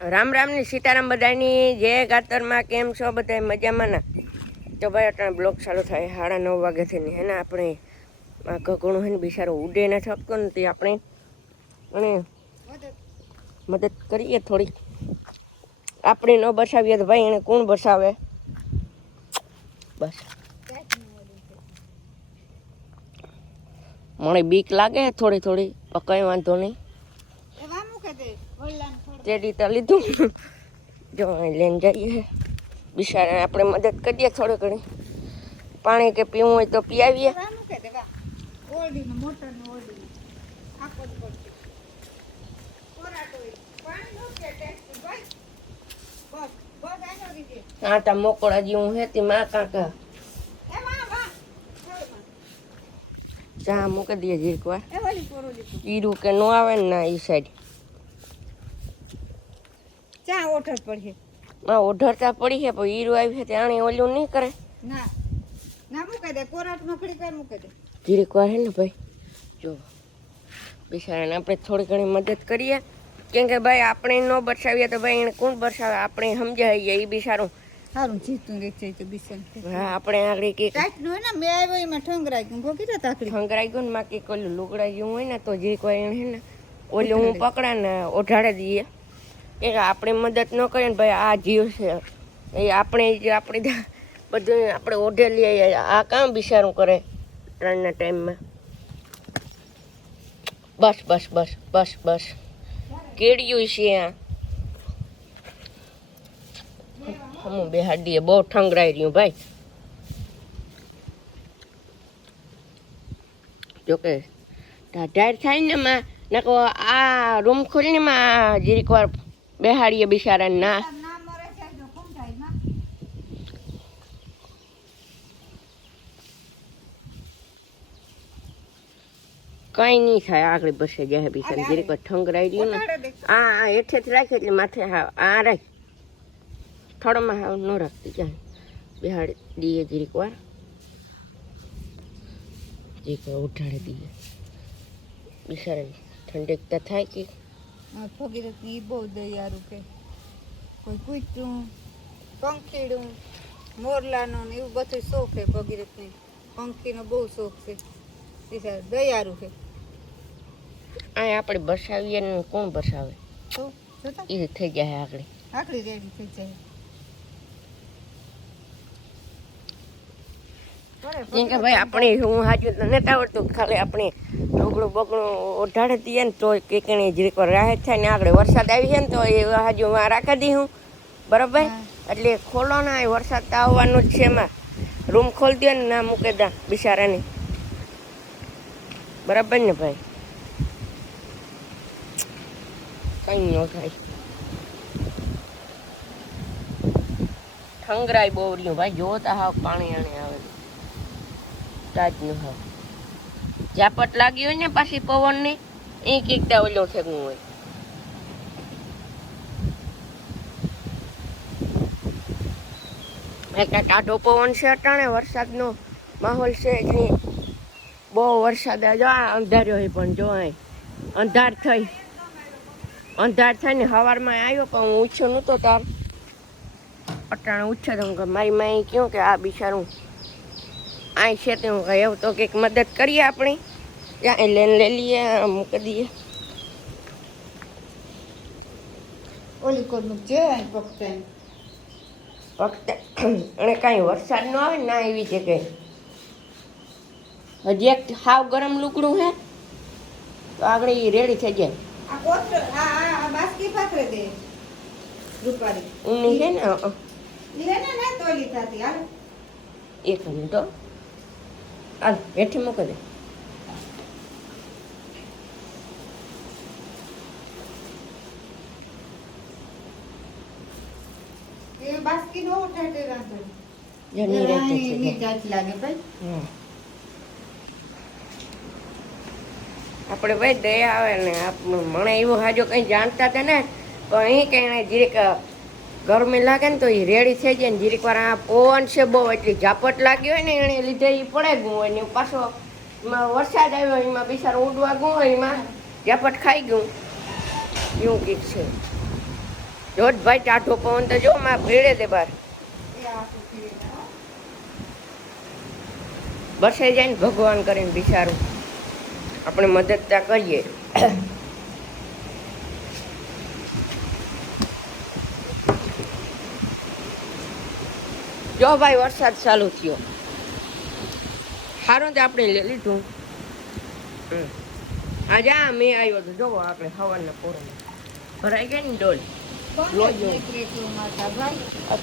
રામ રામ ની સીતારામ બધાની જય ગાતરમાં કેમ છો બધા મજામાં ના તો ભાઈ અત્યારે બ્લોક ચાલુ થાય 9:30 વાગ્યાથી ને હે ને આપણે ઘણું હે ને બિચારો ઉડે ન શકતો ને તે આપણે અને મદદ કરીએ થોડી આપણે ન બસાવીએ તો ભાઈ એને કોણ બસાવે બસ મને બીક લાગે થોડી થોડી પણ કંઈ વાંધો નહીં તેડી તો લીધું જો લઈને જઈએ બિચારા આપણે મદદ કરીએ થોડી ઘણી પાણી કે પીવું હોય તો પી આવીએ હા તા મોકળા જેવું હેતી માં કાકા ચા મૂકી દઈએ જીરીક વાર ઈરું કે નો આવે ને ના ઈ સાઈડ ચા ઓઠર પડશે માં ઓઢરતા પડી છે પણ ઈરું આવી છે ત્યાં ઓલું નહીં કરે ના ના મૂકે દે કોરાટ મખડી કઈ મૂકે દે જીરીક વાર હે ને ભાઈ જો બિચારાને આપણે થોડી ઘણી મદદ કરીએ કેમ કે ભાઈ આપણે ન બચાવીએ તો ભાઈ એને કોણ બચાવે આપણે સમજાવીએ એ બિચારું સારું જીતું રે છે તો બિસન હા આપણે આગળ કે ટાઈટ નો ને મે આવ્યો એમાં ઠંગરાઈ ગયું ગોકી રે તાકડી ઠંગરાઈ ગયું ને માં કે કોલું લુગડા જેવું હોય ને તો જીરીક વાર એને હે ને ઓલું હું પકડા ને ઓઢાડે દઈએ કે આપણે મદદ ન કરીએ ને ભાઈ આ જીવ છે એ આપણે બધું આપણે ઓઢેલી આ કામ બિચારું કરે ત્રણના ટાઈમમાં બસ બસ બસ બસ બસ કેડિયું છે આ હમું બેહાડીએ બહુ ઠંગરાઈ રહ્યું ભાઈ જોકે ટાઈટ થાય ને માં નાખો આ રૂમ ખોલીને માં જીરીક વાર બેહાડીએ બિચારાને ના કઈ નહીં થાય આગળ બસે જાય બિચારી જીરીક વાર ઠંગરાઈ રહ્યું ને આ હેઠેથી રાખે એટલે માથે હા આ રાખ થોડોમાં હાવ ન રાખતી જાય બેહાડી દઈએ જીરીક વાર ઉઠાડી દઈએ બિચારાને ઠંડકતા થાય કે ભગીરથ ની બહુ દયારું કે કોઈ કૂતરું પંખીડું મોરલાનો ને એવું બધું શોખ છે ભગીરથ ની પંખીનો બહુ શોખ છે બિચારા દયારું છે આ આપણે બસાવીએ ને કોણ બસાવે તો જોતા એ થઈ જાય આગળ આખડી રેડી થઈ જાય કેમ કે ભાઈ આપણે હું હાજુ નથી આવડતું ખાલી આપણે ઢોકળું બકડું ઓઢાડી દઈએ ને તો કેકણી જીરીક રાહત થાય ને આગળ વરસાદ આવી છે ને તો એ હાજુ રાખી દી હું બરાબર એટલે ખોલો ના વરસાદ તો આવવાનું જ છે એમાં રૂમ ખોલી દે ને ના મૂકે દા બિચારાની બરાબર ને ભાઈ કઈ ન થાય ઠંગરાય બહુ રહ્યું ભાઈ જોતા હાવ પાણી આણે આવે તાજનું હાવ ઝાપટ લાગી હોય ને પાછી પવનની એ કીકતા ઓલો ફેંકવું હોય એક ટાઢો પવન છે અટાણે વરસાદનો માહોલ છે એટલે બહુ વરસાદ જો આ અંધાર્યો હોય પણ જો અંધાર થઈને સવારમાં આવ્યો પણ હું ઊંચો નહોતો તાર અટાણે ઊંચો તો મારી માએ કહ્યું કે આ બિચારું આ છે તે હું કહે એવું તો કંઈક મદદ કરીએ આપણે ત્યાં લઈને લઈ લઈએ મૂકી દઈએ ઓલી કોનું છે વખતે અને કાંઈ વરસાદ ન આવે ના એવી છે કંઈ હજી એક હાવ ગરમ લુકડું હે તો આગળ એ રેડી થઈ જાય આ કોટ આ બાસ્કી પાથરે દે રૂપારી ઊની છે ને લેને ને તોલી થાતી હાલ એક મિનિટ હાલ હેઠી મૂકી દે એ બાસ્કી નો ઉઠાડે રાતો જની રહેતી છે ની જાત લાગે ભાઈ હા આપણે ભાઈ દયા આવે ને મને એવું હાજો કંઈ જાણતા હતા ને તો અહીં કંઈ જીરીક ગરમી લાગે ને તો એ રેડી થઈ જાય ને જીરીક વાર આ પવન છે બહુ એટલી ઝાપટ લાગી હોય ને એને લીધે એ પડે ગયું હોય ને પાછો વરસાદ આવ્યો એમાં બિચારો ઉડવા ગયું હોય એમાં ઝાપટ ખાઈ ગયું એવું કંઈક છે જોત ભાઈ ટાઢો પવન તો જો માં ભેળે દે બાર બસાઈ જાય ને ભગવાન કરીને બિચારું આપણે મદદ ત્યાં કરીએ. જો ભાઈ વરસાદ ચાલુ થયો સારું તો આપણે લઈ લીધું. આજે આ મેં આવ્યો તો જોવો આપણે હવાના પોરમાં ભરાઈ ગઈ ને ડોલ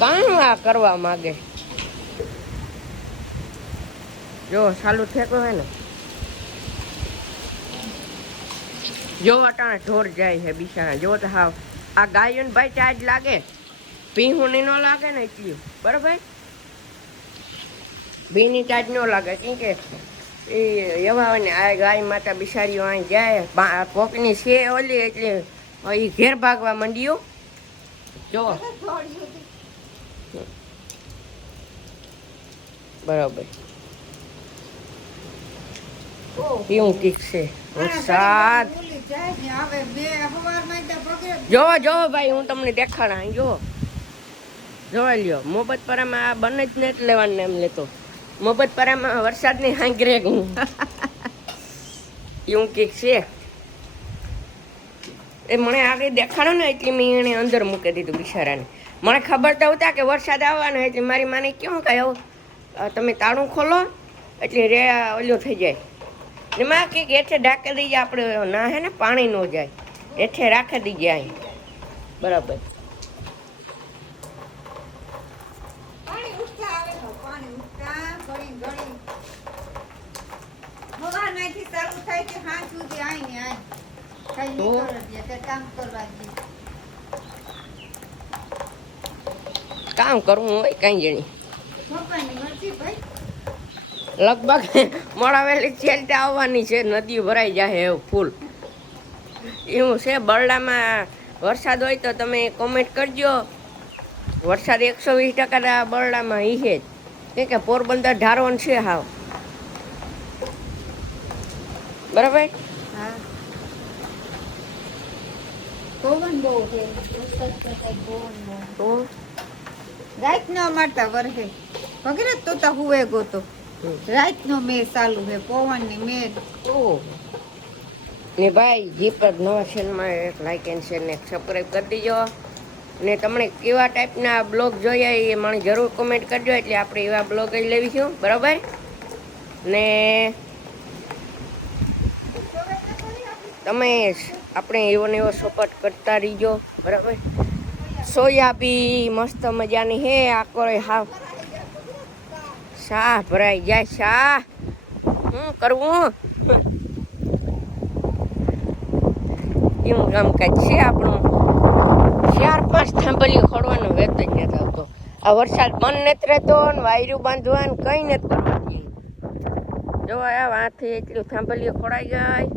કામ આ કરવા માંગે. જો ચાલુ થેકો હે ને જો અટાણે ઢોર જાય છે બિચારા. જો તો હાવ આ ગાયો ને ભાઈ ચાર્જ લાગે ભીહું ની ન લાગે ને એટલી બરાબર. ભીની ચાર્જ ન લાગે કેમ કે એ એવા હોય ને આ ગાય માતા બિચારીઓ અહીં જાય કોકની છે ઓલી એટલે એ ઘેર ભાગવા માંડ્યો. જો બરાબર એવું ઠીક છે વરસાદ. જોવો જોવો ભાઈ હું તમને દેખાડા અહીં જોવો જોવા લ્યો. મોહબ્બતપરામાં આ બંને જ નેટ લેવાનું એમ લેતો મોહબ્બતપરામાં વરસાદની હાંગરે હું એવું કંઈક છે. એ મને આગળ દેખાડો ને એટલે મેં એને અંદર મૂકી દીધું બિચારાને. મને ખબર તો હતા કે વરસાદ આવવાનો એટલે મારી માને કેવું કહે તમે તાળું ખોલો એટલે રે ઓલું થઈ જાય. એમાં કંઈક હેઠે ઢાંકી દઈએ આપણે ના હે ને પાણી ન જાય હેઠે રાખી દઈએ અહીં બરાબર. કામ કરવું હોય કઈ જણી લગભગ મોડાવેલી છેલ્ટે આવવાની છે. નદી ભરાઈ જાય એવું ફૂલ એવું છે. બરડામાં વરસાદ હોય તો તમે કોમેન્ટ કરજો. વરસાદ 120% બરડામાં ઈ છે જ કે પોરબંદર ઢારવન છે હાવ બરાબર. પવન બહુ છે તો રાત નો મારતા વરસે વગેરે તો તા હુએ ગોતો રાત નો મેર ચાલુ છે પવન ની મેર. ને ભાઈ જે પર નવા ચેનલમાં એક લાઈક એન્ડ શેર ને સબસ્ક્રાઈબ કરી દીજો. ને તમને કેવા ટાઈપના બ્લોગ જોયા એ મને જરૂર કોમેન્ટ કરજો એટલે આપણે એવા બ્લોગ જ લેવીશું બરાબર. ને તમે આપણે એવો ને એવો સપોર્ટ કરતા રહીજો બરાબર. સોયાબી મસ્ત મજાની હે આખો હાવ શાહ ભરાઈ જાય શાહ શું કરવું એવું કામકાજ છે આપણું. 4-5 થાંભલીઓ ખોડવાનો વેત જ નથી આવતો. આ વરસાદ બંધ નથી રહેતો ને વાયરું બાંધવાનું કંઈ નથી કરવાનું. જો આથી એટલું થાંભલીઓ ખોડાઈ જાય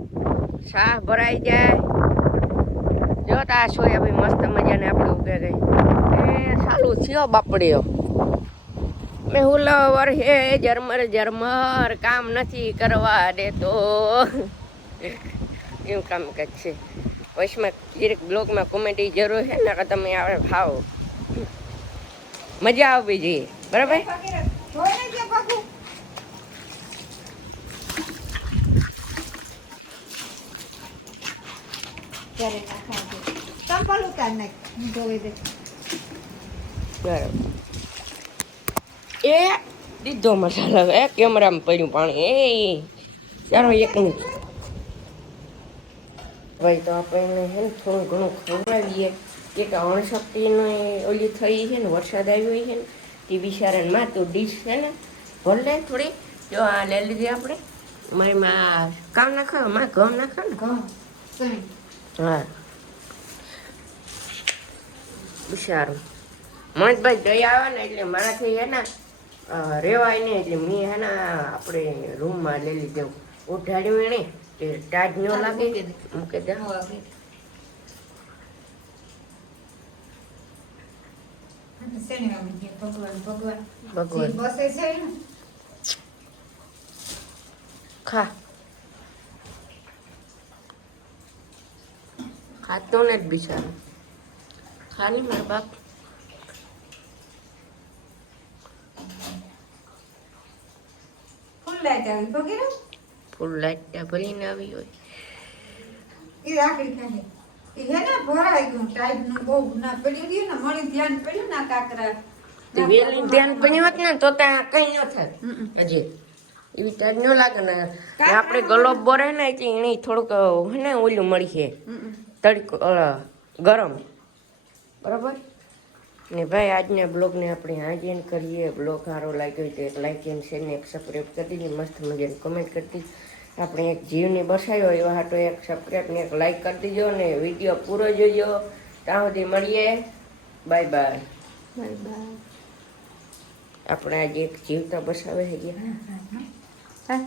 શાહ ભરાઈ જાય. જો તો આ સોયાબી મસ્ત મજાને આપણે ઉગે ગઈ એ સારું થયો બાપડીઓ મેં હુલવર હે ઝરમર ઝરમર કામ નથી કરવા દેતો એવું કામકાજ છે. વચમાં દરેક બ્લોગમાં કોમેડી જરૂર છે ને કે તમે આવે ભાવ મજા આવવી જોઈએ બરાબર. એ દીધો મસાલો એ કેમેરામાં પડ્યું પાણી એ ચાલો એક મિનિટ ભાઈ તો આપણે છે ને થોડું ઘણું ખવડાવીએ. એક અણશક્તિની ઓલી થઈ છે ને વરસાદ આવ્યો છે ને તે બિચારાને માં તો ડીશ છે ને ભલે થોડી જો આ લઈ લીધી આપણે મારીમાં કામ નાખો માં ઘઉં નાખો ને હા બિચારું મહેશભાઈ દયા આવે ને એટલે મારાથી હે ને રેવાય નહીં એટલે મેં હે ને આપણે રૂમમાં લઈ લીધું ઉઠાડ્યું એને તે ટાજ ન લાગે મૂકી દે ભગવાન ખા ખાતો ને જ બિચારો ખાલી મારા બાપ ફૂલ લાઈટ આવી વગેરે ફૂલ લાઈટ ભરીને આવી હોય. એ રાખડી ખાને એ હે ને ભરાઈ ગયું ટાઈપ નું બહુ ના પડ્યું રહ્યું ને મળી ધ્યાન પડ્યું ના કાકરા તે વેલી ધ્યાન પડ્યું હોત ને તો ત્યાં કઈ ન થાય હજી એવી ટાઈમ ન લાગે ને આપણે ગલોબ બોરે ને એટલે એને થોડુંક હે ને ઓલું મળી છે તડકો ગરમ બરાબર ને ભાઈ આજના બ્લોગને આપણે આજ એન્ડ કરીએ. બ્લોગ સારો લાગ્યો હોય તો એક લાઇક એન્ડ શેર ને એક સબસ્ક્રાઈબ કરી દીધી. મસ્ત મજાની કમેન્ટ કરી દીધી. આપણે એક જીવને બસાયો એવા હાટો એક સબસ્ક્રાઈબ ને એક લાઇક કરી દીજો ને વિડીયો પૂરો જોજો. ત્યાં સુધી મળીએ. Bye bye. Bye bye. આપણે આજે એક જીવતા બસાવે છે ગયા. હા